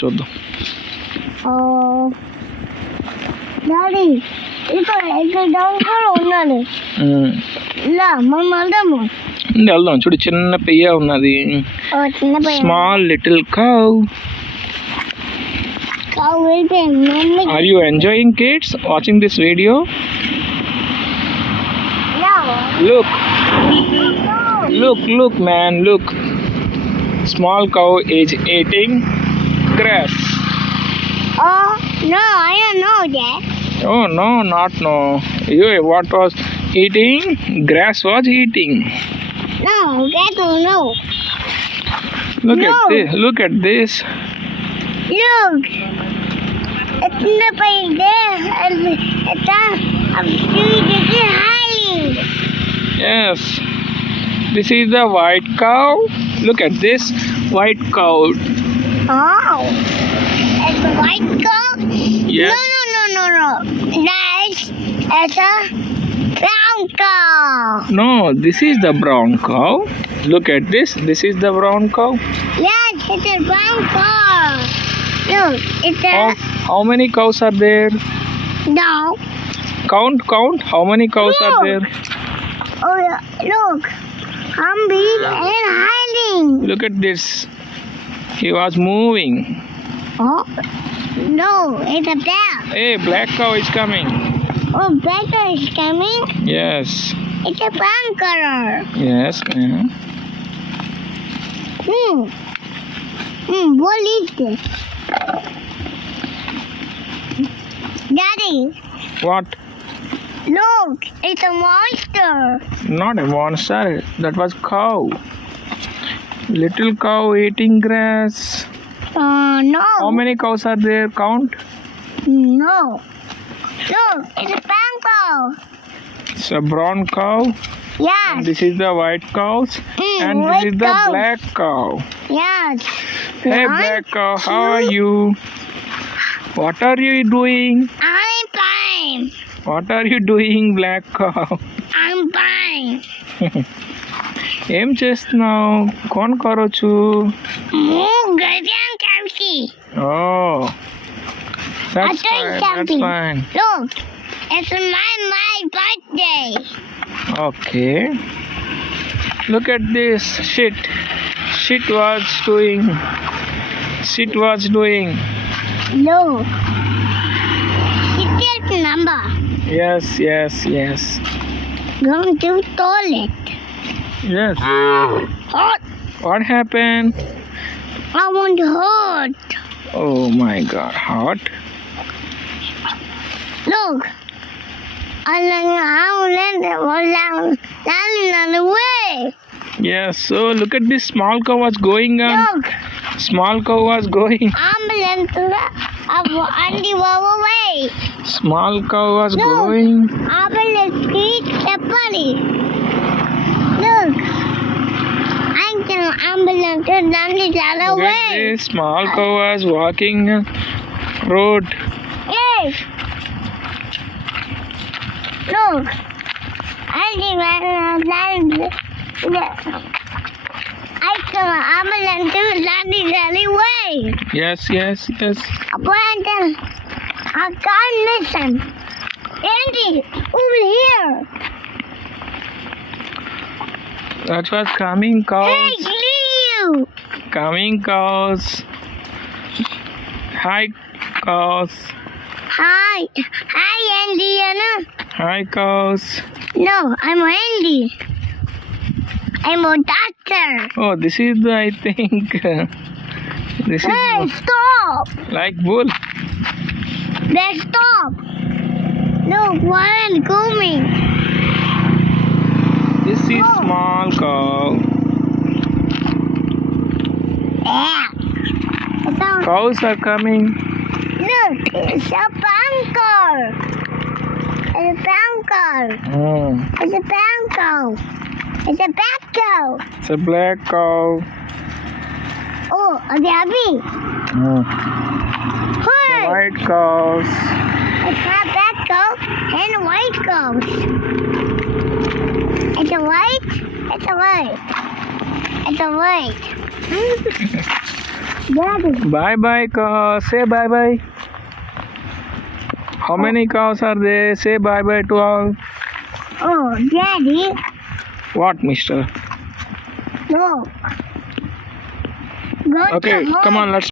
చూద్దాం. డాడీ ఇక్కడ డౌన్ కూడా ఉన్నాడు. ఇలా మనం వెళ్దాము. వెళ్దాం. చూడు చిన్న పెయ్య ఉన్నది. చిన్న small little cow. Are you enjoying, kids, watching this video? No. Look, man, look. Small cow is eating grass. Oh, no, I don't know that. Oh, no, not no. You, what was eating? Grass was eating. No, that no. Look at this. Look. It's not by there. It's hiding. Yes. This is the white cow. Look at this white cow. Oh. It's a white cow? Yes. No. It's a brown cow. No, this is the brown cow. Look at this. This is the brown cow. Yes, it's a brown cow. Look, it's a... How many cows are there? No. Count. How many cows are there? Oh, look. I'm big and hiding. Look at this. He was moving. Oh, no, it's a bear. Hey, black cow is coming. Oh, black cow is coming? Yes. It's a brown color. Yes. What is this? Daddy. What? Look, it's a monster. Not a monster. That was cow. Little cow eating grass. No. How many cows are there? Count. No. Look, it's a brown cow. It's a brown cow. Yes. And this is the white cows. And this is the black cow. Yes. Hey, black cow, how are you? What are you doing? I'm fine. What are you doing, black cow? I'm fine. ఏం చేస్తున్నావు? Cone కరోచు. Oh, that's fine. Look, it's my birthday. Okay. Look at this shit. Shit was doing. No. It's your number. Yes. Going to toilet. Yes. Hot. What happened? I want hot. Oh my God, hot. Look. I'm on the way. Yes. So look at this small cow was going on. Look. Small cow was going. Ambulance on the way. Small cow was Look. going. Ambulance speed separately. Look. I'm going ambulance on the other Look way. at this small cow was walking road. Yes. Look. I can ambulance to the way. Yes. But I can't listen. Andy, over here. That was coming cows. Hey, Leo. Coming cows. Hi cows. Hi, Andy. Hi cows. No, I'm Andy. I'm a doctor. Oh, this is the, I think. This Hey, is stop. like bull. Let's stop. Look, why am I going? This is small cow. Yeah. Cows are coming. Look, it's a brown cow. It's a brown cow. It's a brown cow. It's a black cow. It's a black cow. Oh, a baby. Hey. White cows. It's a black cow and a white cow. It's a white. It's a white. It's a white. Daddy. Bye bye cow. Say bye bye. How many cows are there? Say bye bye to all. Oh, Daddy. What, mister? No. Go Okay, to home. come on, let's